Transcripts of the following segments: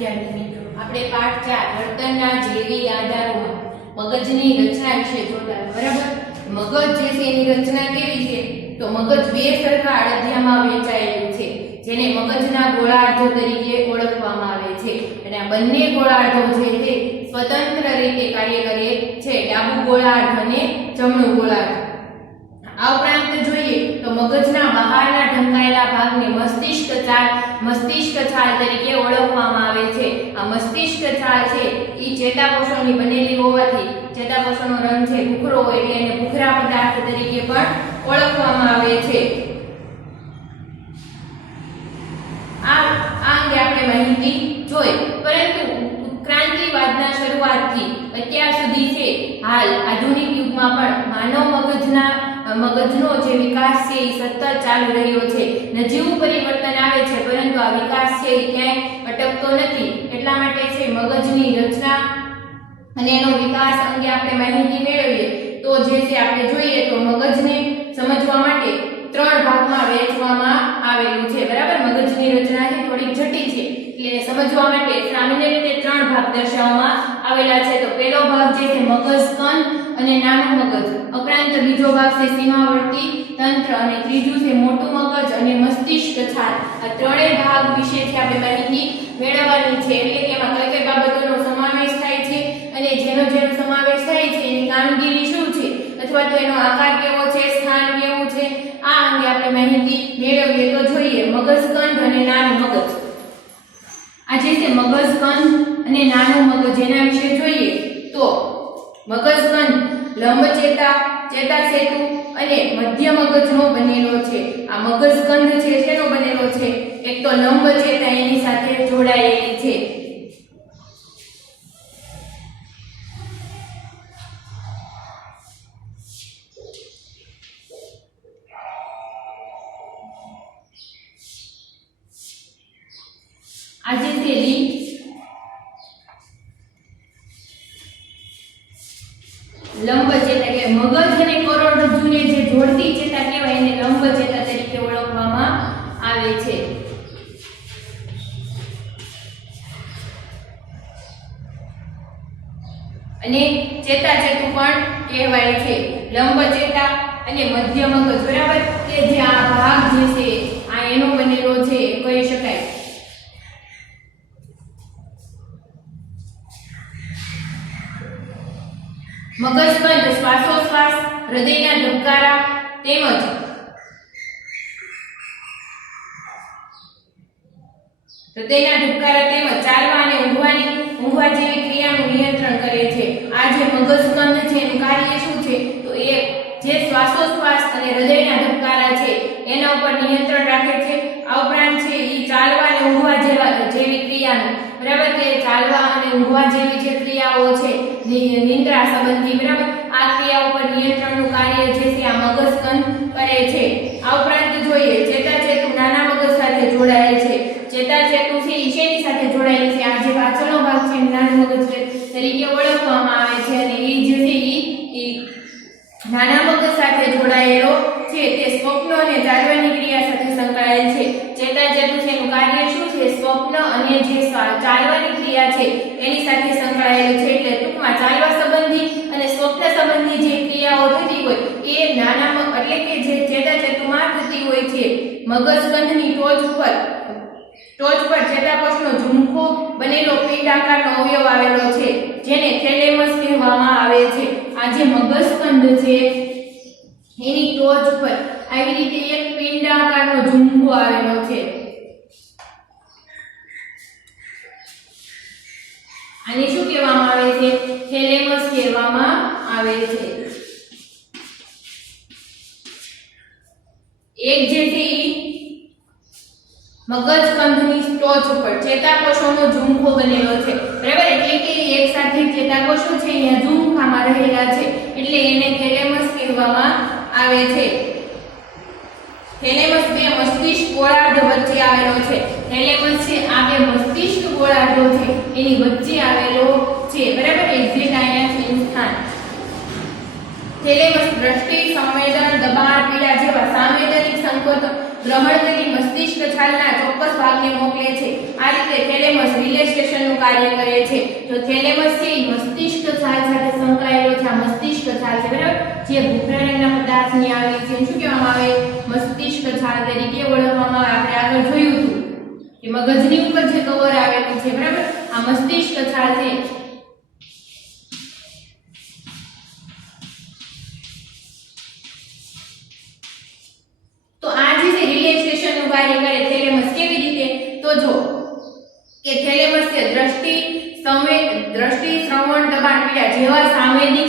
વિદ્યાર્થી મિત્રો, આપણે પાઠ 4 વર્તનના જૈવિક આધારોમાં મગજની રચના વિશે જોતા. બરાબર, મગજ જે છે એની રચના કેવી છે? તો મગજ બે સરખા અડધ્યામાં વહેંચાયેલું છે, જેને મગજના ગોળાર્ધો તરીકે ઓળખવામાં આવે છે. અને આ બંને ગોળાર્ધો છે તે સ્વતંત્ર રીતે કાર્ય કરે છે, ડાબું ગોળાર્ધ અને જમણું ગોળાર્ધ. આ ઉપરાંત જોઈએ તો મગજના બહારના ઢંકાયેલા ભાગને મસ્તિષ્ક છાલ તરીકે ઓળખવામાં આવે છે. આ મસ્તિષ્ક છાલ છે એ ચેતાકોષોની બનેલી હોવાથી ચેતાકોષોનો રંગ છે ભૂખરો, એટલે એને ભૂખરા પદાર્થ તરીકે પણ ઓળખવામાં આવે છે. આ અંગે આપણે માહિતી જોઈ, પરંતુ ઉત્ક્રાંતિવાદના શરૂઆતથી અત્યાર સુધી છે હાલ આધુનિક યુગમાં પણ માનવ મગજનો જે વિકાસ છે એ સતત ચાલુ રહ્યો છે. નજીવું પરિવર્તન આવે છે, પરંતુ આ વિકાસ છે એ ક્યાંય અટકતો નથી. એટલા માટે છે મગજની રચના અને એનો વિકાસ અંગે આપણે માહિતી મેળવીએ તો જે છે આપણે જોઈએ તો મગજને સમજવા માટે 3 ભાગમાં વહેંચવામાં આવેલું છે. બરાબર, મગજની રચના છે થોડીક જટિલ છે, એટલે સમજવા માટે સામાન્ય રીતે 3 ભાગ દર્શાવવામાં આવેલા છે. તો પહેલો ભાગ જે છે મગજ કંદ અને નાનું મગજ, ઉપરાંત બીજો ભાગ છે સીમાવર્તી તંત્ર, અને ત્રીજું છે મોટું મગજ અને મસ્તિષ્ક છાલ. આ ત્રણેય ભાગ વિશેથી આપણે માહિતી મેળવવાની છે, એટલે કે એમાં કઈ કઈ બાબતોનો સમાવેશ થાય છે અને જેનો સમાવેશ થાય છે એની કામગીરી શું છે, અથવા તો એનો આકાર કેવો છે, સ્થાન કેવું છે, આ અંગે આપણે માહિતી મેળવીએ તો જોઈએ મગજકંદ અને નાનું મગજ. આ જે છે મગજકંદ અને નાનું મગજ એના વિશે જોઈએ તો મગજકંદ લંબચેતા, ચેતાસેતુ અને મધ્ય મગજનો બનેલો છે. આ મગજકંદ છે શેનો બનેલો છે? એક તો લંબચેતા એની સાથે જોડાયેલી છે. આજે છે લંબચેતા કે મગજ અને કરોડરજ્જુને જે જોડતી ચેતા કહેવાય એને લંબચેતા તરીકે ઓળખવામાં આવે છે. અને ચેતાચેતુ પણ કહેવાય છે. લંબચેતા અને મધ્ય મગજ, બરાબર, કે જે આ ભાગ જે છે આ એનો બનેલો છે કહી શકાય. મગજકંદ શ્વાસોશ્વાસ, હૃદયના ધબકારા તેમજ ચાલવા અને ઊંઘવા જેવી ક્રિયાનું નિયંત્રણ કરે છે. આ જે મગજકંદ છે એનું કાર્ય શું છે? તો એ જે શ્વાસોશ્વાસ અને હૃદયના ધબકારા છે એના ઉપર નિયંત્રણ રાખે છે. આ ઉપરાંત છે એ ચાલવા અને ઊંઘવા જેવી ક્રિયાનું, બરાબર, કે ચાલવા અને ઊંઘવા જેવી જે ક્રિયાઓ છે નિંદ્રા સંબંધી, બરાબર, આ ક્રિયાઓ પર નિયંત્રણનું કાર્ય જે છે આ મગજકંદ કરે છે. આ ઉપરાંત જોઈએ ચેતાચેતુ નાના મગજ સાથે જોડાયેલ છે. ચેતાચેતુ છે એ શેની સાથે જોડાયેલી છે? આ જે પાછળનો ભાગ છે નાનું મગજ તરીકે ઓળખવામાં આવે છે, અને એ જે છે એ નાના મગજ સાથે જોડાયેલો છે. તે સ્વપ્ન અને ચાલવાની ક્રિયા સાથે સંકળાયેલ છે. ચેતાચેતુ છે એનું કાર્ય શું છે? સ્વપ્ન અને જે ચાલવાની ક્રિયા છે એની સાથે સંકળાયેલું છે. એટલે ટૂંકમાં ચાલવા સંબંધી અને સ્વપ્ન સંબંધી જે ક્રિયાઓ થતી હોય એ નાના એટલે કે જે ચેતાચેતુમાં થતી હોય છે. મગજકંદની ટોચ પર ચેતાકોષનો ઝુમખો બનેલો પિંડાકારનો અવયવ આવેલો છે, જેને થેલેમસ કહેવામાં આવે છે. આ જે મગજકંદ છે એની ટોચ પર આવી રીતે એક પિંડાકારનો ઝુમખો આવેલો છે. આને શું કહેવામાં આવે છે? થેલેમસ કહેવામાં આવે છે. એક જે છે મગજકંદની ટોચ ઉપર ચેતાકોષોનો ઝુમખો બનેલો છે, બરાબર, એટલે કે એક સાથે ચેતાકોષો છે અહીંયા ઝુમખામાં રહેલા છે, એટલે એને થેલેમસ કહેવામાં આવે છે. થેલેમસ બે મસ્તિષ્ક ગોળાર્ધ વચ્ચે આવેલો છે. થેલેમસ છે આ બે મસ્તિષ્ક ગોળાર્ધો છે એની વચ્ચે આવેલો છે, બરાબર, એક્ઝેક્ટ અહીંયા છે સ્થાન. થેલેમસ દ્રષ્ટિ, સંવેદન, દબાણ, પીડા જેવા સાંવેદનિક સંકેતો ગ્રહણ કરી મસ્તિષ્ક છાલના ચોક્કસ ભાગને મોકલે છે. આ રીતે થેલેમસ રિલે સ્ટેશનનું કાર્ય કરે છે. તો થેલેમસ છે એ મસ્તિષ્ક છાલ સાથે સંકળાયેલો છે. આ મસ્તિષ્ક છાલ છે, બરાબર, જે ભૂખરા રંગના પદાર્થની આવેલી છે. શું કહેવામાં આવે? મસ્તિષ્ક છાલ તરીકે ઓળખવામાં આવે. આપણે આગળ જોયું હતું કે મગજની ઉપર જે કવર આવેલું છે, બરાબર, આ મસ્તિષ્ક છાલ છે. તો આ જે છે રિલે સ્ટેશનનું કાર્ય કરે થેલેમસ. કેવી રીતે? તો જો કે થેલેમસ છે દ્રષ્ટિ, શ્રવણ, દબાણ, પીડા જેવા સાંવેદિક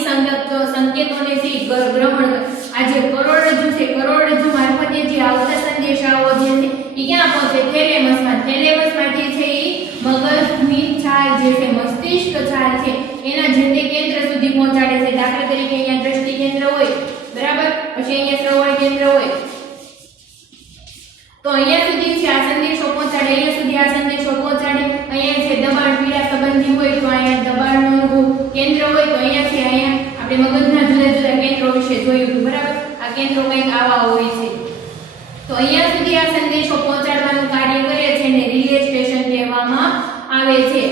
સંકેતોને છે ગ્રહણ. આ જે કરોડરજ્જુ છે, કરોડરજ્જુ મારફતે જે આવતા સંદેશાઓ જે છે એ ક્યાં પહોંચે? થેલેમસમાં. થેલેમસમાંથી છે એ મગજની છાલ જે છે, મસ્તિષ્ક છાલ છે, એના જે તે કેન્દ્ર સુધી પહોંચાડે છે. દાખલા તરીકે અહીંયા દ્રષ્ટિ કેન્દ્ર હોય, બરાબર, પછી અહીંયા શ્રવણ કેન્દ્ર હોય, તો અહીંયા સુધી છે આ સંદેશો પહોંચાડે, અહીંયા સુધી આ સંદેશો પહોંચાડે. અહીંયા છે દબાણ, પીડા સંબંધી હોય તો અહીંયા દબાણનું કેન્દ્ર હોય, તો અહીંયા છે અહીંયા આપણે મગજના જુદા જુદા કેન્દ્રો વિશે જોયું હતું, બરાબર. આ કેન્દ્રો કંઈક આવા હોય છે. તો અહીંયા સુધી આ સંદેશો પહોંચાડવાનું કાર્ય કરે છે ને રિલે સ્ટેશન કહેવામાં આવે છે.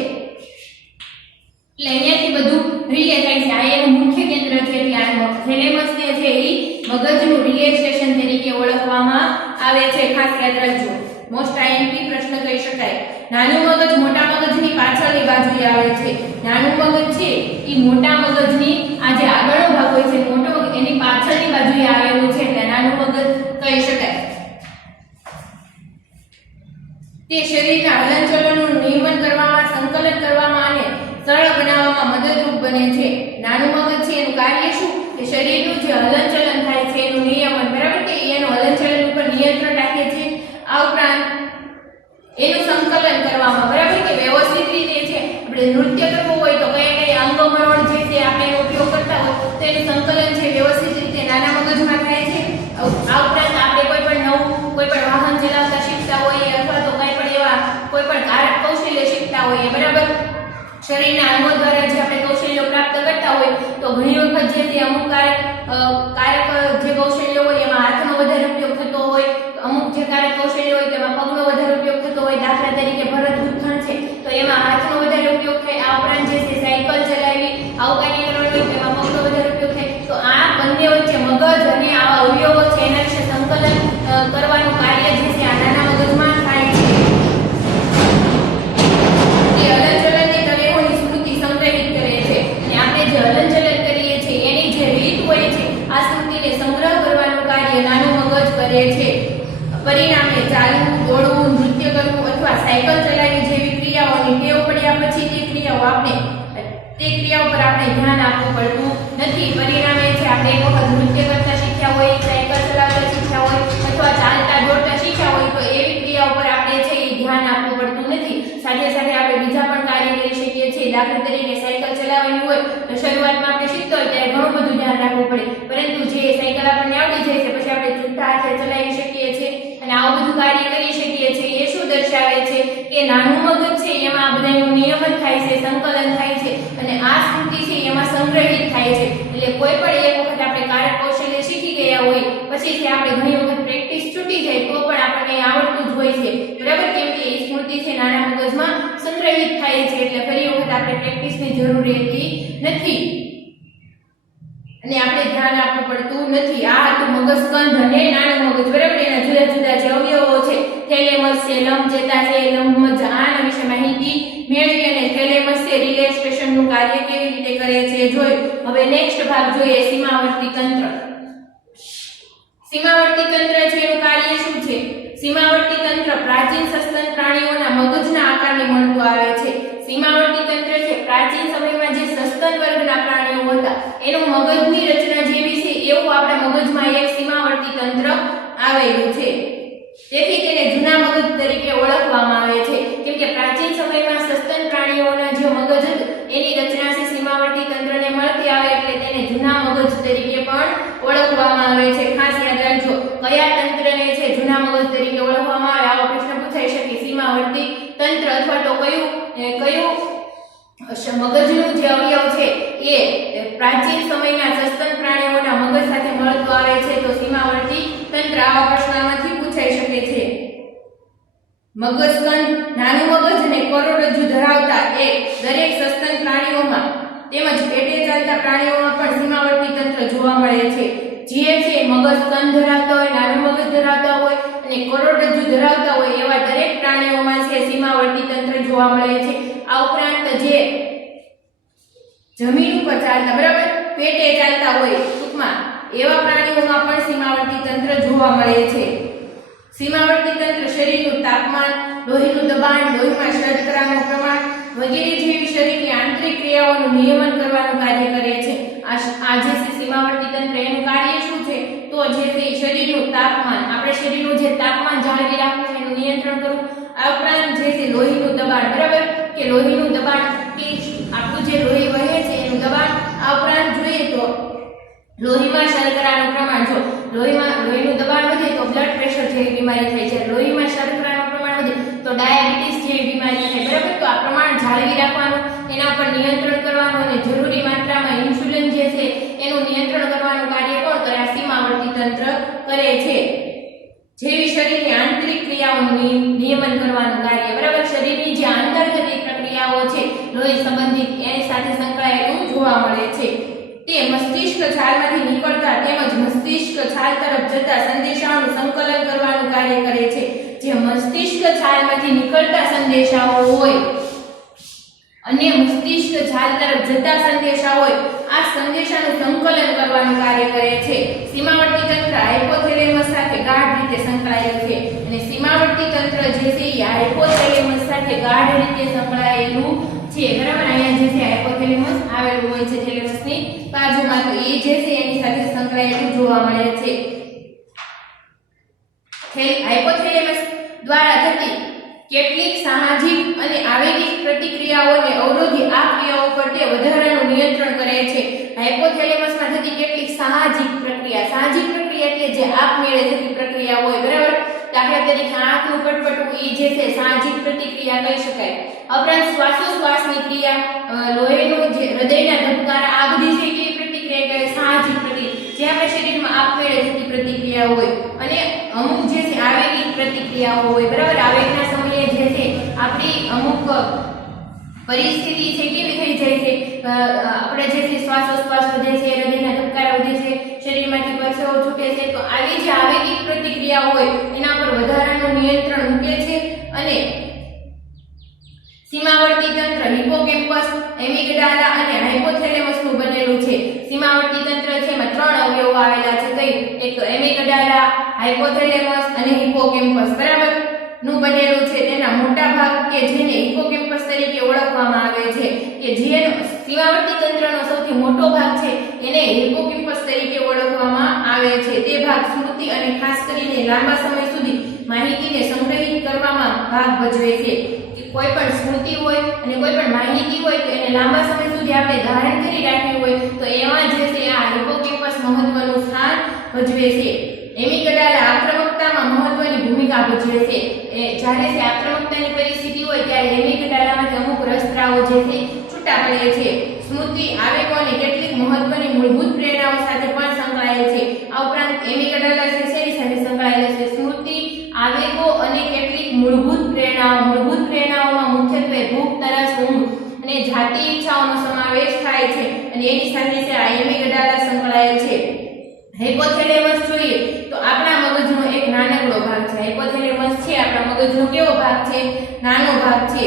એટલે અહીંયાથી બધું રિલે થાય છે. આ એનું મુખ્ય કેન્દ્ર છે. એટલે આ થેલેમસ ને છે એ મગજનું રિલે સ્ટેશન તરીકે ઓળખવામાં આવે છે. ખાસ યાદ રાખજો, મોસ્ટ આઈએમપી પ્રશ્ન કહી શકાય. નાનું મગજ મોટા મગજની પાછળની બાજુએ આવે છે. નાનું મગજ છે એ મોટા મગજની આ જે આગળનો ભાગ હોય છે, મોટો મગજ એની પાછળની બાજુએ આવેલું છે, એટલે નાનું મગજ કહી શકાય. તે શરીરના હલનચલનનું નિયમન કરવામાં, સંકલન કરવામાં અને સરળ બનાવવામાં મદદરૂપ બને છે. નાનું મગજ છે એનું કાર્ય શું? કે શરીરનું જે હલનચલન થાય છે એનું નિયમન, બરાબર, કે એનું હલનચલન ઉપર નિયંત્રણ રાખે છે. આ ઉપરાંત એનું સંકલન કરવામાં, બરાબર, કે વ્યવસ્થિત રીતે છે આપણે નૃત્ય કરવું હોય તો કયા કયા અંગમરોળ જે છે આપણે એનો ઉપયોગ કરતા હોય તો એનું સંકલન છે વ્યવસ્થિત રીતે નાના મગજમાં થાય છે. આ ઉપરાંત આપણે કોઈ પણ વાહન ચલાવતા શીખતા હોઈએ અથવા તો કોઈ પણ કારક કૌશલ્ય શીખતા હોઈએ, બરાબર, શરીરના અંગો દ્વારા જે આપણે કૌશલ્યો પ્રાપ્ત કરતા હોય તો ઘણી વખત જે તે અમુક કારક જે કૌશલ્ય હોય એમાં હાથનો વધારે ઉપયોગ થતો હોય, અમુક જે કારક કૌશલ્ય હોય તેમાં પગનો વધારે ઉપયોગ થતો હોય. દાખલા તરીકે ભરત ગૂંથણ છે તો એમાં હાથનો વધારે ઉપયોગ થાય. આ ઉપરાંત જે છે સાયકલ ચલાવવી, આવું કાર્ય કરવાનું હોય તેમાં પગનો વધારે ઉપયોગ થાય. તો આ બંને વચ્ચે મગજ અને આવા અવયવો છે એના વિશે સંકલન કરવાનું કાર્ય જે છે આ નાના મગજમાં થાય છે. તે હલનચલનની તલેહોની સ્મૃતિ સંગ્રહિત કરે છે અને આપણે જે હલનચલન કરીએ છીએ એની જે રીત હોય છે આ સ્મૃતિને સંગ્રહ કરવાનું કાર્ય નાનું મગજ કરે છે. પરિણામે ચાલવું, દોડવું, નૃત્ય કરવું અથવા સાયકલ ચલાવવી જેવી ક્રિયાઓની ટેવ પડ્યા પછી તે ક્રિયાઓ પર આપણે ધ્યાન આપવું પડતું નથી. પરિણામે છે આપણે એક વખત નૃત્ય કરતા શીખ્યા હોય, સાયકલ ચલાવતા શીખ્યા હોય અથવા ચાલતા દોડતા શીખ્યા હોય તો એવી ક્રિયાઓ પર આપણે છે એ ધ્યાન આપવું પડતું નથી. સાથે સાથે આપણે બીજા પણ કાર્ય કરી શકીએ છીએ. દાખલા તરીકે સાયકલ ચલાવવાની હોય તો શરૂઆતમાં આપણે શીખતો હોય ત્યારે ઘણું બધું ધ્યાન રાખવું પડે, પરંતુ જે સાયકલ આપણને આવડી જાય છે પછી આપણે છૂટા હાથે ચલાવી શકીએ છીએ અને આવું બધું કાર્ય કરી શકીએ છીએ. એ શું દર્શાવે છે કે નાનું મગજ છે એમાં આ બધાનું નિયમન થાય છે, સંકલન થાય છે અને આ સ્મૃતિ છે એમાં સંગ્રહિત થાય છે. એટલે કોઈ પણ એક વખત આપણે કારક કૌશલ્ય શીખી ગયા હોય પછી છે આપણે ઘણી વખત પ્રેક્ટિસ છૂટી જાય તો પણ આપણને આવડતું જ હોય છે, બરાબર, કેમ કે એ સ્મૃતિ છે નાના મગજમાં સંગ્રહિત થાય છે. એટલે ફરી વખત આપણે પ્રેક્ટિસની જરૂર રહેતી નથી અને આપણે ધ્યાન આપવું પડતું નથી. આ હતું મગજસ્કંધ અને નાનું મગજ, બરાબર, એના જુદા જુદા જે અવયવો છે, થેલેમસ છે, લંબચેતા છે, લંબમજ્જા, આના વિશે માહિતી મેળવી અને થેલેમસ છે રિલે સ્ટેશનનું કાર્ય કેવી રીતે કરે છે જોયું. હવે નેક્સ્ટ ભાગ જોઈએ સીમાવર્તી તંત્ર. સીમાવર્તી તંત્ર છે એનું કાર્ય શું છે? સીમાવર્તી તંત્ર પ્રાચીન સસ્તન પ્રાણીઓના મગજના આકારને મળતું આવે છે. સીમાવર્તી તંત્ર છે પ્રાચીન સમયમાં જે સસ્તન વર્ગના પ્રાણીઓ હતા એનું મગજની રચના જેવી છે એવું આપણા મગજમાં એક સીમાવર્તી તંત્ર આવેલું છે. તેથી તેને જૂના મગજ તરીકે ઓળખવામાં આવે છે, કેમ કે પ્રાચીન સમયમાં સસ્તન પ્રાણીઓના જે મગજ હતું એની રચના છે સીમાવર્તી તંત્રને મળતી આવે એટલે તેને જૂના મગજ તરીકે પણ ઓળખવામાં આવે છે. ખાસ યાદ રાખજો કયા તંત્રને છે જૂના મગજ તરીકે ઓળખવામાં આવે. આવો પ્રશ્ન પૂછાઈ શકે. સીમાવર્તી તંત્ર અથવા તો કયું મગજનું જે અવયવ છે એ પ્રાચીન સમયના સસ્તન પ્રાણીઓના મગજ સાથે મળતું આવે છે તો સીમાવર્તી તંત્ર. આવા પ્રશ્નમાંથી પૂછાઈ શકે છે. મગજકંદ, નાનું મગજ અને કરોડરજ્જુ ધરાવતા દરેક સસ્તન પ્રાણીઓમાં તેમજ પેટે ચાલતા પ્રાણીઓમાં પણ સીમાવર્તી તંત્ર જોવા મળે છે. જે છે મગજકંદ ધરાવતા હોય, નાનું મગજ ધરાવતા હોય અને કરોડરજ્જુ ધરાવતા હોય એવા દરેક પ્રાણીઓમાં છે સીમાવર્તી તંત્ર જોવા મળે છે. આ ઉપરાંત જે જમીન ઉપર ચાલતા, બરાબર, પેટે ચાલતા હોય ટૂંકમાં એવા પ્રાણીઓમાં પણ સીમાવર્તી તંત્ર જોવા મળે છે. સીમાવર્તી તંત્ર શરીરનું તાપમાન, લોહીનું દબાણ, લોહીમાં શર્કરાનું પ્રમાણ વગેરે જેવી શરીરની આંતરિક ક્રિયાઓનું નિયમન કરવાનું કાર્ય કરે છે. આ જે છે સીમાવર્તી તંત્ર, એનું કાર્ય શું છે? તો જે છે શરીરનું તાપમાન, આપણે શરીરનું જે તાપમાન જાળવી રાખવું, એનું નિયંત્રણ કરવું. આ ઉપરાંત જે છે લોહીનું દબાણ, બરાબર, કે લોહીનું દબાણ કે આપણું જે લોહી વહે છે એનું દબાણ. આ ઉપરાંત જોઈએ તો લોહીમાં શર્કરાનું પ્રમાણ, જો લોહીનું દબાણ વધે તો બ્લડ પ્રેશર જેવી બીમારી થાય છે. લોહીમાં શર્કરાનું પ્રમાણ વધે તો ડાયાબિટીસ જેવી બીમારી થાય, બરાબર. તો આ પ્રમાણ જાળવી રાખવાનું, એના પર નિયંત્રણ કરવાનું અને જરૂરી માત્રામાં ઇન્સ્યુલિન જે છે એનું નિયંત્રણ કરવાનું કાર્ય કોણ કરે? આ સીમાવર્તી તંત્ર કરે છે. જેવી શરીરની આંતરિક ક્રિયાઓનું નિયમન કરવાનું કાર્ય, બરાબર. શરીરની જે આંતરગત પ્રક્રિયાઓ છે લોહી સંબંધિત એની સાથે સંકળાયેલું જોવા મળે છે. તે મસ્તિષ્ક છાલમાંથી નીકળતા તેમજ મસ્તિષ્ક છાલ તરફ જતા સંદેશાઓનું સંકલન કરવાનું કાર્ય કરે છે. જે મસ્તિષ્ક છાલમાંથી નીકળતા સંદેશાઓ હોય અને મસ્તિષ્ક છાલ તરફ જતા સંદેશા હોય, આ સંદેશાનું સંકલન કરવાનું કાર્ય કરે છે. સીમાવર્તી તંત્ર હાઇપોથેલેમસ સાથે ગાઢ રીતે સંકળાયેલું છે અને સીમાવર્તી તંત્ર જે છે એ હાઇપોથેલેમસ સાથે ગાઢ રીતે સંકળાયેલું છે, બરાબર. અહીંયા જે છે હાઇપોથેલેમસ આવેલું હોય છે થેલેમસની બાજુમાં, તો એ જે છે એની સાથે સંકળાયેલું જોવા મળે છે. હાઇપોથેલેમસ દ્વારા થતી કેટલીક સામાજિક અને આવેગિક પ્રતિક્રિયાઓને અવરોધી આ ક્રિયાઓ પર તે વધારાનું નિયંત્રણ કરે છે. હાઇપોથેલેમસમાં થતી કેટલીક સામાજિક પ્રક્રિયા એટલે જે આપમેળે થતી પ્રક્રિયા હોય, બરાબર. દાખલા તરીકે આંખનું પટપટવું, એ જે છે સામાજિક પ્રતિક્રિયા કહી શકાય. ઉપરાંત શ્વાસોશ્વાસની ક્રિયા, લોહીનું જે હૃદયના ધબકારા, આ બધી છે કેવી પ્રતિક્રિયા કહેવાય? સામાજિક પ્રતિક્રિયા, જે આપણા શરીરમાં આપમેળે થતી પ્રતિક્રિયા હોય. અને અમુક જે છે આવેગિક પ્રતિક્રિયાઓ હોય, બરાબર. આવેગના સમયે જે છે આપણી અમુક પરિસ્થિતિ છે કેવી થઈ જાય છે, આપણે જે છે શ્વાસોશ્વાસ વધે છે, હૃદયના ધબકારા વધે છે, શરીરમાંથી પરસેવો છૂટે છે. તો આવી જે આવેગિક પ્રતિક્રિયા હોય એના પર વધારાનું નિયંત્રણ મૂકે છે. અને સીમાવર્તી તંત્ર હિપોકેમ્પસ, એમિગડાલા અને હાઇપોથેલેમસનું બનેલું છે. સીમાવર્તી તંત્ર છે એમાં 3 અવયવો આવેલા છે. કઈ? એક તો એમિગડાલા, હાઇપોથેલેમસ અને હિપોકેમ્પસ, બરાબર, નું બનેલું છે. તેના મોટા ભાગ કે જેને હિપોકેમ્પસ તરીકે ઓળખવામાં આવે છે, કે જે સીમાવર્તી તંત્રનો સૌથી મોટો ભાગ છે એને હિપોકેમ્પસ તરીકે ઓળખવામાં આવે છે. તે ભાગ સ્મૃતિ અને ખાસ કરીને લાંબા સમય સુધી માહિતીને સંગ્રહિત કરવામાં ભાગ ભજવે છે. કે કોઈ પણ સ્મૃતિ હોય અને કોઈ પણ માહિતી હોય તો એને લાંબા સમય સુધી આપણે ધારણ કરી રાખવી હોય તો એમાં જે છે આ હિપોકેમ્પસ મહત્વનું સ્થાન ભજવે છે. એમિગડાલા આક્રમકતામાં મહત્વની ભૂમિકા ભજવે છે. જ્યારે છે આક્રમકતાની પરિસ્થિતિ હોય ત્યારે એમિગડાલામાંથી અમુક રસદ્રાવો જે છે છૂટા પડે છે. સ્મૃતિ, આવેગો અને કેટલીક મહત્વની મૂળભૂત પ્રેરણાઓ સાથે પણ સંકળાયેલ છે. આ ઉપરાંત એમિગડાલા જે છે એની સાથે સંકળાયેલ છે સ્મૃતિ, આવેગો અને કેટલીક મૂળભૂત પ્રેરણાઓમાં મુખ્યત્વે ભૂખ, તરસ, ઊંઘ અને જાતિ ઈચ્છાઓનો સમાવેશ થાય છે અને એની સાથે છે આ એમિગડાલા સંકળાયેલ છે. હાઇપોથેલેમસ જોઈએ તો આપણા મગજનો એક નાનકડો ભાગ છે. હાઇપોથેલેમસ છે આપણા મગજનો કેવો ભાગ છે? નાનો ભાગ છે.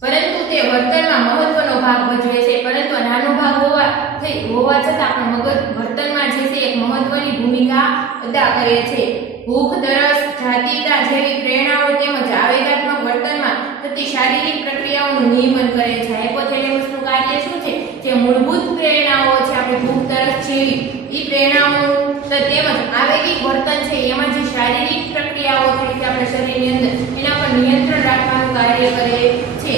પરંતુ તે વર્તનમાં મહત્વનો ભાગ ભજવે છે. પરંતુ નાનો ભાગ હોવા છતાં આપણા મગજ વર્તનમાં જે છે એક મહત્વની ભૂમિકા અદા કરે છે. ભૂખ, તરસ, જાતિતા જેવી પ્રેરણાઓ તેમજ આવેગાત્મક વર્તનમાં થતી શારીરિક પ્રક્રિયાઓનું નિયમન કરે છે. હાઇપોથેલેમસનું કાર્ય શું છે? જે મૂળભૂત પ્રેરણાઓ છે, આપણે ભૂખ, તરસ જેવી એ પ્રેરણાઓ તેમજ આવેગિક વર્તન છે એમાં જે શારીરિક પ્રક્રિયાઓ થાય છે આપણા શરીરની અંદર એના પર નિયંત્રણ રાખવાનું કાર્ય કરે છે.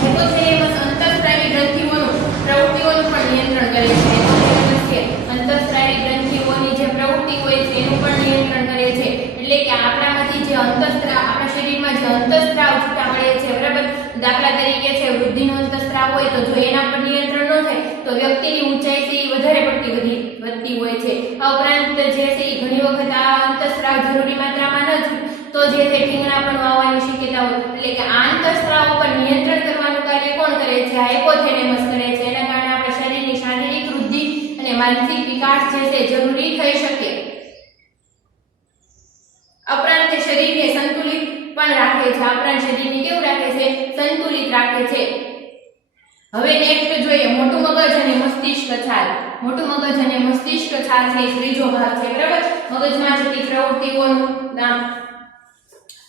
હાઇપોથેલેમસ અંતઃસ્ત્રાવી ગ્રંથિઓનું પ્રવૃત્તિઓનું પણ નિયંત્રણ કરે છે. હાઇપોથેલેમસ છે અંતઃસ્ત્રાવી ગ્રંથિઓની જે પ્રવૃત્તિ હોય છે એનું પણ નિયંત્રણ કરે છે. એટલે કે આપણામાંથી જે અંતઃસ્ત્રાવ, આપણા શરીરમાં જે અંતઃસ્ત્રાવ છૂટા પડે છે, બરાબર. દાખલા તરીકે છે વૃદ્ધિનો અંતઃસ્ત્રાવ હોય તો જો એના પર નિયંત્રણ ન થાય તો વ્યક્તિની ઊંચાઈ છે એ વધારે પડતી વધતી હોય છે. આ ઉપરાંત જે છે એ ઘણી વખત આ અંતઃસ્ત્રાવ જરૂરી માત્રામાં ન તો જે તે ઠીંગણા પણ આવવાની શક્યતા હોય, એટલે કે આંતરસ્ત્રાવ પર નિયંત્રણ કરવાનું કાર્ય કોણ કરે છે? હાઇપોથેલેમસ કરે છે. એના કારણે આપણા શરીરની શારીરિક વૃદ્ધિ અને માનસિક વિકાસ જે છે જરૂરી થઈ શકે. ઉપરાંત તે શરીરને સંતુલિત પણ રાખે છે. આપણા શરીરને કેવું રાખે છે? સંતુલિત રાખે છે. હવે નેક્સ્ટ જોઈએ મોટું મગજ અને મસ્તિષ્ક છાલ. મોટું મગજ અને મસ્તિષ્ક છાલ છે ત્રીજો ભાગ છે, બરાબર. મગજમાં થતી પ્રવૃત્તિઓનું નામ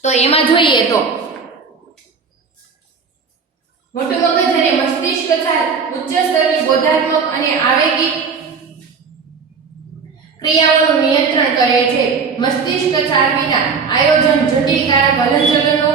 તો એમાં જોઈએ તો મોટું મગજ અને મસ્તિષ્ક છાલ ઉચ્ચ સ્તરની બોધાત્મક અને આવેગિક ક્રિયાઓનું નિયંત્રણ કરે છે. મસ્તિષ્ક છાલ વિના આયોજન, જટિલ કારક હલનચલનો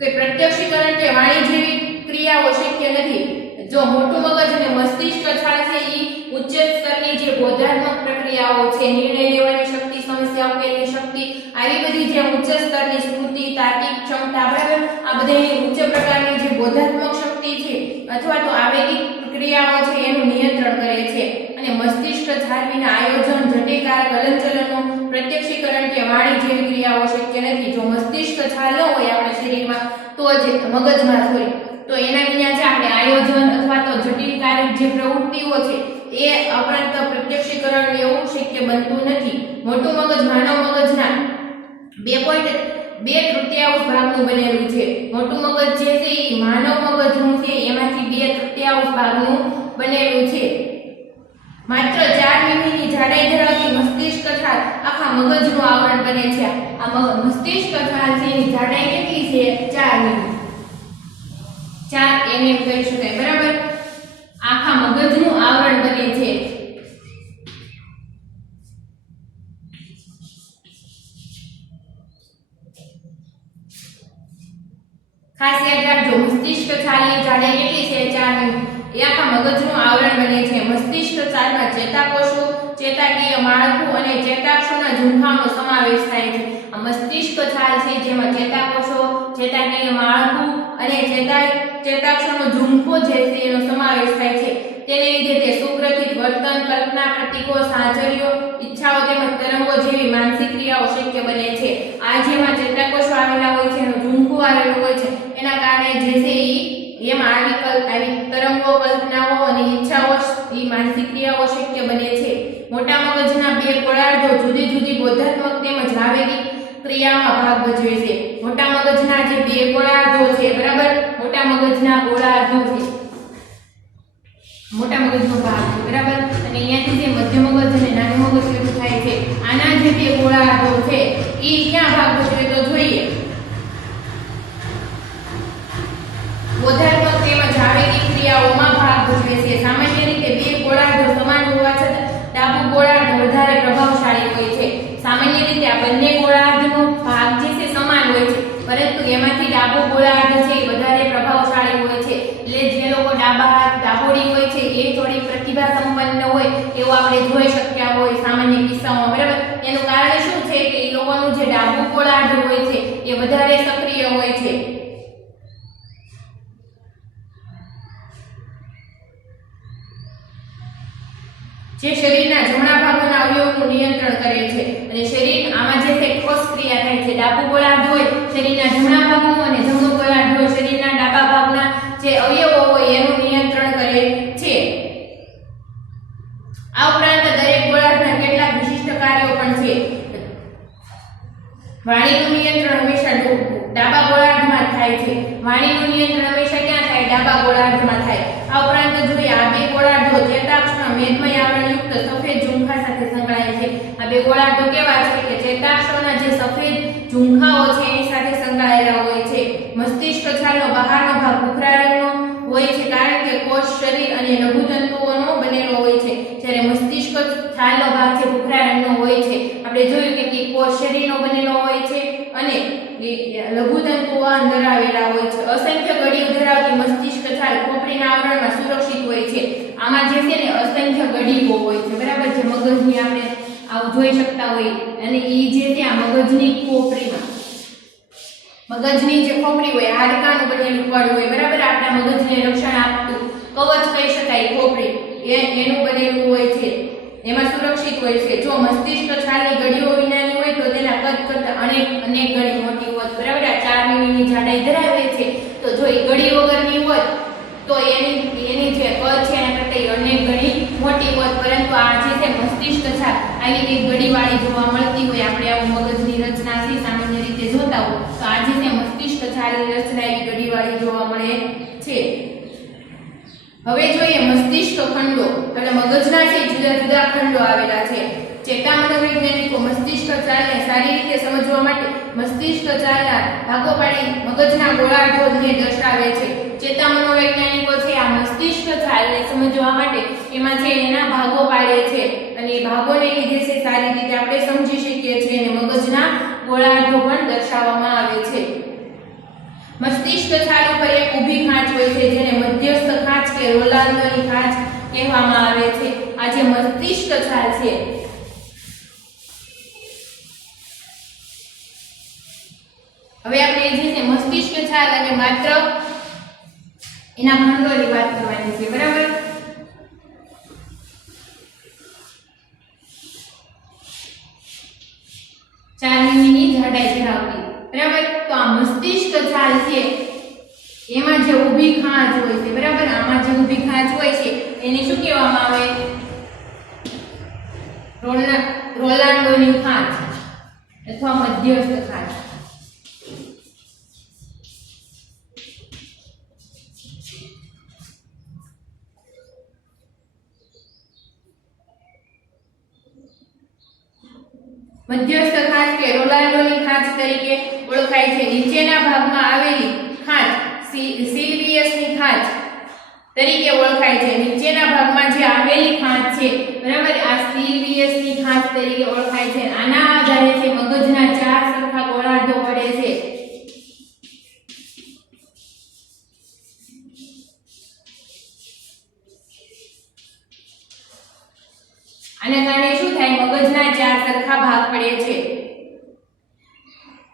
કે પ્રત્યક્ષીકરણ કે વાણી જેવી ક્રિયાઓ શક્ય નથી. જો મોટું મગજ અને મસ્તિષ્ક છાલ છે એ ઉચ્ચ સ્તરની જે બોધાત્મક પ્રક્રિયાઓ છે, નિર્ણય લેવાની શક્તિ, સમસ્યા ઉકેલની શક્તિ, આવી બધી જે ઉચ્ચ સ્તરની સ્મૃતિ, તાર્કિક ક્ષમતા, બરાબર, આ બધી ઉચ્ચ પ્રકારની જે બોધાત્મક શક્તિ છે અથવા તો આવેગિક ક્રિયાઓ છે એનું નિયંત્રણ કરે છે. અને મસ્તિષ્ક છાલ વિના આયોજન, જટિલ કારક હલનચલનો, પ્રત્યક્ષીકરણ કે વાણી જેવી ક્રિયાઓ શક્ય નથી. જો મસ્તિષ્ક છાલ ન હોય આપણા શરીરમાં તો જ મગજમાં હોય તો એના વિના જે આપણે આયોજન અથવા તો જટિલ કારક જે પ્રવૃત્તિઓ છે એ ઉપરાંત પ્રત્યક્ષીકરણ એવું શક્ય બનતું નથી. મોટું મગજ માનવ મગજના 2.2 ભાગનું બનેલું છે. મોટું મગજ જે છે એ માનવ મગજનું છે એમાંથી 2/3 ભાગનું બનેલું છે. માત્ર 4 મીમીની જાડાઈ ધરાવતી મસ્તિષ્ક છાલ આખા મગજનું આવરણ બને છે. આ મસ્તિષ્ક છાલ છે એની જાડાઈ કેટલી છે? 4 મીમી, 4 mm કહી શકાય, બરાબર. આખા મગજનું આવરણ બને છે. ખાસ યાદ રાખજો મસ્તિષ્ક છાલની જાડાઈ કેટલી છે? 4 મીમી. એ આખા મગજનું આવરણ બને છે. મસ્તિષ્ક છાલમાં ચેતાકોષો, ચેતાકીય માળખું અને ચેતાક્ષોના ઝુંખાનો સમાવેશ થાય છે. આ મસ્તિષ્ક છાલ છે જેમાં ચેતાકોષો, ચેતાકીય માળખું અને ચેતાક્ષોનો ઝુંખો જે છે એનો સમાવેશ થાય છે. તેને લીધે તે સુગ્રથિત વર્તન, કલ્પના, પ્રતીકો, સાહચર્યો, ઈચ્છાઓ તેમજ તરંગો જેવી માનસિક ક્રિયાઓ શક્ય બને છે. આ જેમાં ચેતાકોષો આવેલા હોય છે, એનો ઝુંખો આવેલો હોય છે, એના કારણે જે છે એમાં આવી તરંગો, કલ્પનાઓ અને ઈચ્છાઓ એ માનસિક ક્રિયાઓ શક્ય બને છે. મોટા મગજના 2 ગોળાર્ધો જુદી જુદી બોધાત્મક તેમજ આવેગિક ક્રિયામાં ભાગ ભજવે છે. મોટા મગજના જે 2 ગોળાર્ધો છે, બરાબર, મોટા મગજના ગોળાર્ધો છે, મોટા મગજનો ભાગ છે, બરાબર. અને અહીંયાથી જે મધ્ય મગજ અને નાનું મગજ શરૂ થાય છે, આના જે 2 ગોળાર્ધો છે એ ક્યાં ભાગ ભજવે તો જોઈએ બોધાત્મક તેમજ આવેગિક ક્રિયાઓમાં ભાગ ભજવે છે. સામાન્ય રીતે 2 ગોળાર્ધો સમાન હોવા છતાં ડાબું ગોળાર્ધ વધારે પ્રભાવશાળી હોય છે. સામાન્ય રીતે આ બંને ગોળાર્ધનો ભાગ જે છે સમાન હોય છે, પરંતુ એમાંથી ડાબો ગોળાર્ધ છે એ વધારે પ્રભાવશાળી હોય છે. એટલે જે લોકો ડાબોડી હોય છે એ થોડી પ્રતિભા સંપન્ન હોય એવું આપણે જોઈ શક્યા હોય સામાન્ય કિસ્સાઓમાં, બરાબર. એનું કારણ શું છે કે એ લોકોનું જે ડાબું ગોળાર્ધ હોય છે એ વધારે સક્રિય હોય છે. જે શરીરના જમણા ભાગોના અવયવોનું નિયંત્રણ કરે છે. અને શરીર આમાં જે છે ક્રોસ ક્રિયા થાય છે. ડાબું ગોળાર્ધ હોય શરીરના જમણા ભાગનું અને જમણું ગોળાર્ધ હોય શરીરના ડાબા ભાગના જે અવયવો હોય એનું નિયંત્રણ કરે છે. આ ઉપરાંત દરેક ગોળાર્ધના કેટલાક વિશિષ્ટ કાર્યો પણ છે. વાણીનું નિયંત્રણ હંમેશા ડાબા ગોળાર્ધમાં થાય છે. વાણીનું નિયંત્રણ હંમેશા ક્યાં થાય? ડાબા ગોળાર્ધમાં થાય. આ ઉપરાંત જોઈએ આ 2 ગોળાર્ધો ચેતાક્ષના મેદમય આવરણયુક્ત સફેદ ઝુંખા સાથે સંકળાયેલ છે. આ 2 ગોળાર્ધો કેવા છે કે ચેતાક્ષના જે સફેદ ઝુંખાઓ છે એની સાથે સંકળાયેલા હોય છે. મસ્તિષ્ક છાલનો બહારનો ભાગ ભૂખરા રંગનો હોય છે કારણ કે કોષ, શરીર અને લઘુતંતુઓનો બનેલો હોય છે. જ્યારે મસ્તિષ્ક છાલનો ભાગ છે ભૂખરા રંગનો હોય છે. આપણે જોયું કે કોષ શરીરનો બનેલો હોય છે અને લઘુતંતુઓ અંદર આવેલા હોય છે. અસંખ્ય ગળીઓ ધરાવતી મસ્તિષ્ક છાલ ખોપરીના આવરણમાં સુરક્ષિત હોય છે. આમાં જે છે ને અસંખ્ય ગળીઓ હોય છે, બરાબર, જે મગજની આપણે આવું જોઈ શકતા હોય. અને એ જે ત્યાં મગજની ખોપરીમાં મગજની જે ખોપરી હોય હાડકાનું બનેલું પડ હોય, બરાબર, આપણા મગજને રક્ષણ આપતું કવચ કહી શકાય ખોપરી એનું બનેલું હોય છે, એમાં સુરક્ષિત હોય છે. જો મસ્તિષ્ક છાલની ગળીઓ વિનાની હોય તો તેના કદ કરતા અનેક ગણી મોટી હોત, બરાબર. આ 4 મીમીની જાડાઈ ધરાવે છે. તો જો એ ગળી વગરની હોત તો એની જે કદ છે એના કરતા અનેક ગણી મોટી હોત. પરંતુ આ જે છે મસ્તિષ્ક છાલ આવી કંઈક ગળીવાળી જોવા મળતી હોય, આપણે આવું મગજની રચના છે સામાન્ય રીતે જોતા હોય, તો આ જે છે મસ્તિષ્ક છાલની રચના એવી ગળીવાળી જોવા મળે છે. હવે જોઈએ મસ્તિષ્ક ખંડો. એટલે મગજના છે જુદા જુદા ખંડો આવેલા છે. ચેતા મનોવૈજ્ઞાનિકો મસ્તિષ્ક ચાલને સારી રીતે સમજવા માટે મસ્તિષ્ક ચાલના ભાગો પાડી મગજના ગોળાર્ધોને દર્શાવે છે. ચેતા મનોવૈજ્ઞાનિકો છે આ મસ્તિષ્ક ચાલને સમજવા માટે એમાં છે એના ભાગો પાડે છે અને એ ભાગોને લીધે છે સારી રીતે આપણે સમજી શકીએ છીએ અને મગજના ગોળાર્ધો પણ દર્શાવવામાં આવે છે. મસ્તિષ્ક છાલ ઉપર એક ઊભી ખાંચ હોય છે જેને મધ્યસ્થ ખાંચ કે રોલાન્ડોની ખાંચ કહેવામાં આવે છે. આ જે મસ્તિષ્ક છાલ છે હવે આપણે જે છે મસ્તિષ્ક છાલ અને માત્ર એના ખંડોની વાત કરવાની છે, બરાબર. ચાર મીમીની જાડાઈ ધરાવતી, બરાબર. તો આ મસ્તિષ્ક છાલ છે એમાં જે ઊભી ખાંચ હોય છે, બરાબર, આમાં જે ઊભી ખાંચ હોય છે એને શું કહેવામાં આવે? રોલાન્ડોની ખાંચ અથવા મધ્યસ્થ ખાંચ. મધ્યસ્થ ખાંચ કે રોલાન્ડોની ખાંચ તરીકે ઓળખાય છે. નીચેના ભાગમાં આવેલી ખાંચ સિલ્વિયસની ખાંચ તરીકે ઓળખાય છે. નીચેના ભાગમાં જે આવેલી ખાંચ છે, બરાબર, આ સિલ્વિયસની ખાંચ તરીકે ઓળખાય છે. આના આધારે છે મગજના 4 સરખા ગોળાર્ધો પડે છે. આના કારણે શું થાય? મગજના 4 સરખા ભાગ પડે છે.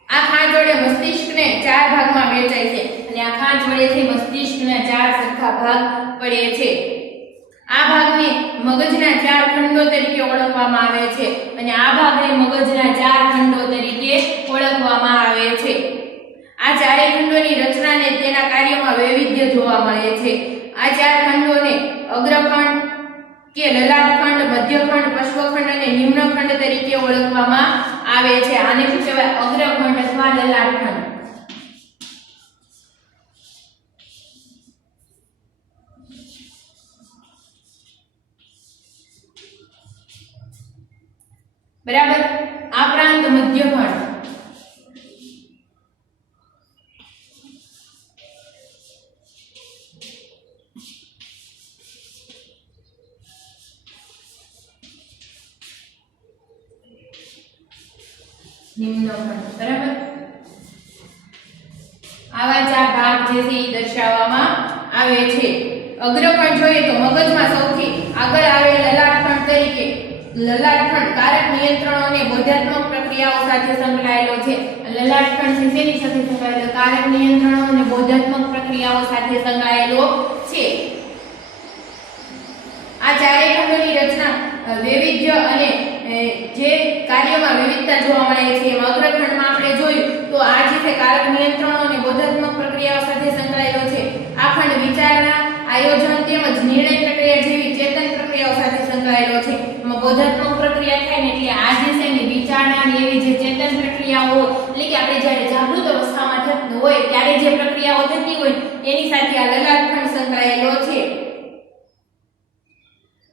આ ખાંચ વડે મસ્તિષ્કને 4 ભાગમાં વહેંચાય છે અને આ ખાંચ વડે છે મસ્તિષ્કના 4 સરખા ભાગ પડે છે. આ ભાગને મગજના 4 ખંડો તરીકે ઓળખવામાં આવે છે અને આ ભાગને મગજના 4 ખંડો તરીકે ઓળખવામાં આવે છે. આ ચારેય ખંડોની રચના અને તેના કાર્યોમાં વૈવિધ્ય જોવા મળે છે. આ 4 ખંડોને અગ્રખંડ કે લલાટખંડ, મધ્યખંડ, પશ્વખંડ અને નિમ્નખંડ તરીકે ઓળખવામાં આવે છે. આને શું કહેવાય? અગ્રખંડ અથવા લલાટખંડ. બરાબર. આ પ્રાંત મધ્યખંડ. નિમ્નખંડ, બરાબર. આવા 4 ભાગ જે છે એ દર્શાવવામાં આવે છે. અગ્રખંડ જોઈએ તો મગજમાં સૌથી આગળ આવેલ લલાટખંડ તરીકે લલાટખંડ કારક નિયંત્રણો અને બોધાત્મક પ્રક્રિયાઓ સાથે સંકળાયેલો છે. લલાટખંડ છે શેની સાથે સંકળાયેલો? કારક નિયંત્રણો અને બોધાત્મક પ્રક્રિયાઓ સાથે સંકળાયેલો છે. આ ચારેય ખંડોની રચના વૈવિધ્ય અને જે કાર્યોમાં વિવિધતા જોવા મળે છે. એમાં અગ્રખંડમાં આપણે જોયું તો આ જે છે કારક નિયંત્રણો અને બોધાત્મક પ્રક્રિયાઓ સાથે સંકળાયેલો છે. આ ખંડ વિચારણા, આયોજન તેમજ નિર્ણય પ્રક્રિયા જેવી ચેતન પ્રક્રિયાઓ સાથે સંકળાયેલો છે. એમાં બોધાત્મક પ્રક્રિયા થાય ને એટલે આ જે છે ને વિચારણા ને એવી જે ચેતન પ્રક્રિયાઓ, એટલે કે આપણે જ્યારે જાગૃત અવસ્થામાં થતું હોય ત્યારે જે પ્રક્રિયાઓ થતી હોય એની સાથે આ લલાટખંડ સંકળાયેલો છે.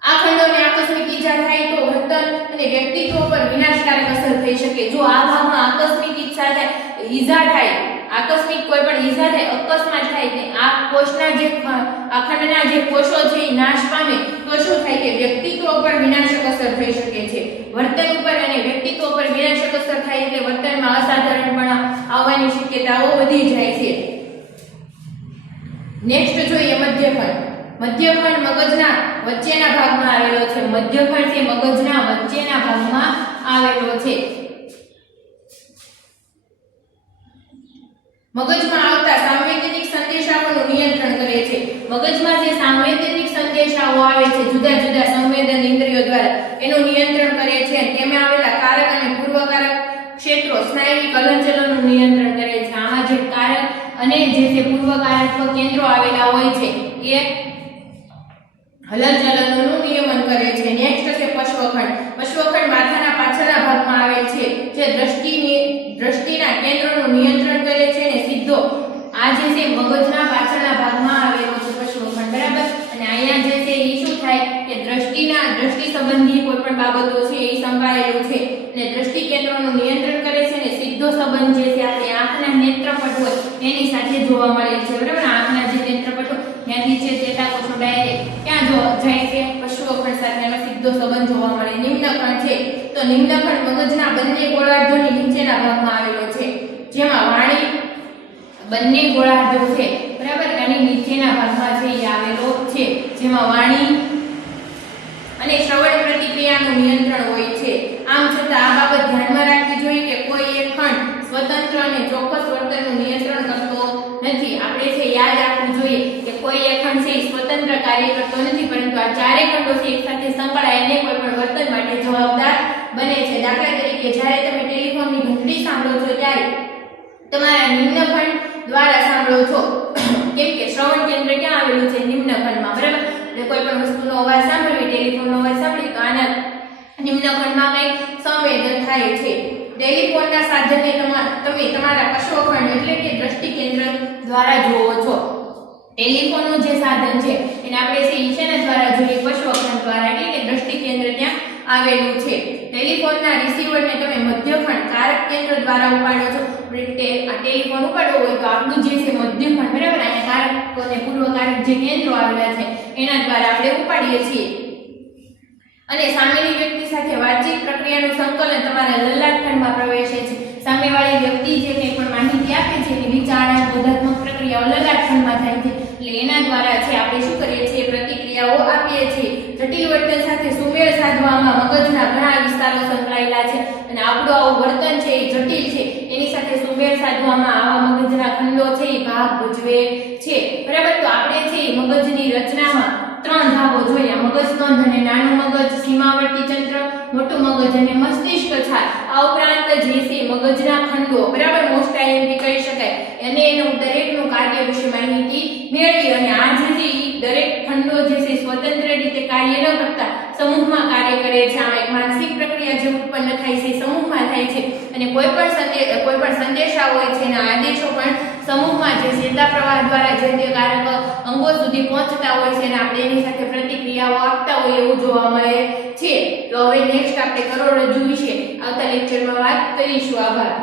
આ ખંડોને આકસ્મિક ઈજા થાય તો વર્તન અને વ્યક્તિત્વ પર વિનાશકારક અસર થઈ શકે. જો આ ભાગમાં આકસ્મિક ઈજા થાય, આકસ્મિક કોઈ પણ ઈજા થાય, અકસ્માત થાય ને આ કોષના જે આ ખંડના જે કોષો છે એ નાશ પામે તો શું થાય કે વ્યક્તિત્વ પર વિનાશક અસર થઈ શકે છે. વર્તન ઉપર અને વ્યક્તિત્વ પર વિનાશક અસર થાય એટલે વર્તનમાં અસાધારણપણા આવવાની શક્યતાઓ વધી જાય છે. નેક્સ્ટ જોઈએ મધ્યખંડ. મધ્યખંડ મગજના વચ્ચેના ભાગમાં આવેલો છે. મધ્યખંડ છે મગજના વચ્ચેના ભાગમાં આવેલો છે. મગજમાં આવતા સાંવેદનિક સંદેશાઓનું નિયંત્રણ કરે છે. મગજમાં જે સાંવેદનિક સંદેશાઓ આવે છે જુદા જુદા સંવેદન ઇન્દ્રિયો દ્વારા એનું નિયંત્રણ કરે છે. તેમાં આવેલા કારક અને પૂર્વકારક ક્ષેત્રો કેન્દ્રો સ્નાયુવિક હલનચલનનું નિયંત્રણ કરે છે. આમાં જે કારક અને જે છે પૂર્વકારાત્મક કેન્દ્રો આવેલા હોય છે એ હલનચલનનું નિયમન કરે છે. નેક્સ્ટ છે પશ્વખંડ. પશ્વખંડ માથાના પાછળના ભાગમાં આવેલ છે જે દ્રષ્ટિના કેન્દ્રોનું નિયંત્રણ કરે છે અને સીધો આ જે છે મગજના પાછળના ભાગમાં આવેલો છે પશ્વખંડ, બરાબર. અને અહીંયા જે છે એ શું થાય કે દ્રષ્ટિ સંબંધી કોઈ પણ બાબતો છે એ સંકળાયેલું છે અને દ્રષ્ટિ કેન્દ્રોનું નિયંત્રણ કરે છે અને સીધો સંબંધ જે છે આપણી આંખના નેત્રપટ હોય એની સાથે જોવા મળે છે, બરાબર. આંખના જે નેત્રપટો ત્યાંથી છે ચેતાકોષો ડાયરેક્ટ ક્યાં જાય છે પશ્વખંડ સાથે, એનો સીધો સંબંધ જોવા મળે. નિમ્નખંડ છે તો નિમ્નખંડ મગજના બંને ગોળાર્ધોની નીચેના ભાગમાં આવેલો છે, જેમાં વાણી બંને ગોળાર્ધો છે, બરાબર, એની નીચેના ભાગમાં છે એ આવેલો છે, જેમાં વાણી અને શ્રવણ પ્રતિક્રિયાનું નિયંત્રણ હોય છે. આમ છતાં આ બાબત ધ્યાનમાં રાખવી જોઈએ કે કોઈ એક ખંડ સ્વતંત્ર અને ચોક્કસ વર્તનનું નિયંત્રણ કરતો નથી. આપણે છે યાદ રાખવું જોઈએ કે કોઈ એક ખંડ છે સ્વતંત્ર કાર્ય કરતો નથી, પરંતુ આ ચારે ખંડો છે એકસાથે સંકળાઈને કોઈ પણ વર્તન માટે જવાબદાર બને છે. દાખલા તરીકે જ્યારે તમે ટેલિફોનની ઘંટડી સાંભળો છો ત્યારે તમારા નિમ્નખંડ દ્વારા સાંભળો છો, કેમ કે શ્રવણ કેન્દ્ર ક્યાં આવેલું છે નિમ્નખંડમાં, બરાબર. એટલે કોઈ પણ વસ્તુનો અવાજ સાંભળવી, ટેલિફોનનો અવાજ સાંભળી તો આના નિમ્નખંડમાં કંઈક સંવેદન થાય છે. ટેલિફોનના સાધનને તમે તમારા પશ્વખંડ એટલે કે દ્રષ્ટિ કેન્દ્ર દ્વારા જોવો છો. ટેલિફોનનું જે સાધન છે એને આપણે છે ઈશાના દ્વારા જોઈએ, પશ્વખંડ દ્વારા, એટલે કે દ્રષ્ટિ કેન્દ્ર ત્યાં આવેલું છે. ટેલિફોનના રિસીવરને તમે મધ્યખંડ કારક કેન્દ્ર દ્વારા ઉપાડો છો. આ ટેલિફોન ઉપાડવો હોય તો આપણું જે છે મધ્યખંડ, બરાબર, અને કારક અને પૂર્વકારક જે કેન્દ્રો આવેલા છે એના દ્વારા આપણે ઉપાડીએ છીએ. અને સામેની વ્યક્તિ સાથે વાતચીત પ્રક્રિયાનું સંકલન તમારા લલાટખંડમાં પ્રવેશે છે. સામેવાળી વ્યક્તિ જે કંઈ પણ માહિતી આપે છે એની વિચારણા બોધાત્મક પ્રક્રિયાઓ લલાટખંડમાં થાય છે. એટલે એના દ્વારા છે આપણે શું કરીએ છીએ, પ્રતિક્રિયાઓ આપીએ છીએ. જટિલ વર્તન સાથે સુમેળ સાધવામાં મગજના ઘણા વિસ્તારો સંકળાયેલા છે અને આપણું આવું વર્તન છે એ જટિલ છે, એની સાથે સુમેળ સાધવામાં આવા મગજના ખંડો છે એ ભાગ ભજવે છે, બરાબર. તો આપણે છે એ મગજની રચનામાં ત્રણ ભાગો જોયા: મગજ સ્કંધ અને નાનું મગજ, સીમાવર્તી તંત્ર, મોટું મગજ અને મસ્તિષ્ક છાલ. આ ઉપરાંત જે છે મગજના ખંડો, બરાબર, મોસ્ટ આઈએમપી કહી શકાય, અને એનું દરેકનું કાર્ય વિશે માહિતી મેળવી. અને આ જે છે દરેક ખંડો જે છે સ્વતંત્ર રીતે કાર્ય ન કરતા સમૂહમાં કાર્ય કરે છે. આમાં એક માનસિક પ્રક્રિયા જે ઉત્પન્ન થાય છે સમૂહમાં થાય છે, અને કોઈ પણ સંદેશા હોય છે એના આદેશો પણ સમૂહમાં જે ચેતા પ્રવાહ દ્વારા જે તે કારક અંગો સુધી પહોંચતા હોય છે અને આપણે એની સાથે પ્રતિક્રિયાઓ આપતા હોય એવું જોવા મળે છે. તો હવે નેક્સ્ટ આપણે કરોડરજ્જુ વિશે આવતા લેક્ચરમાં વાત કરીશું. આભાર.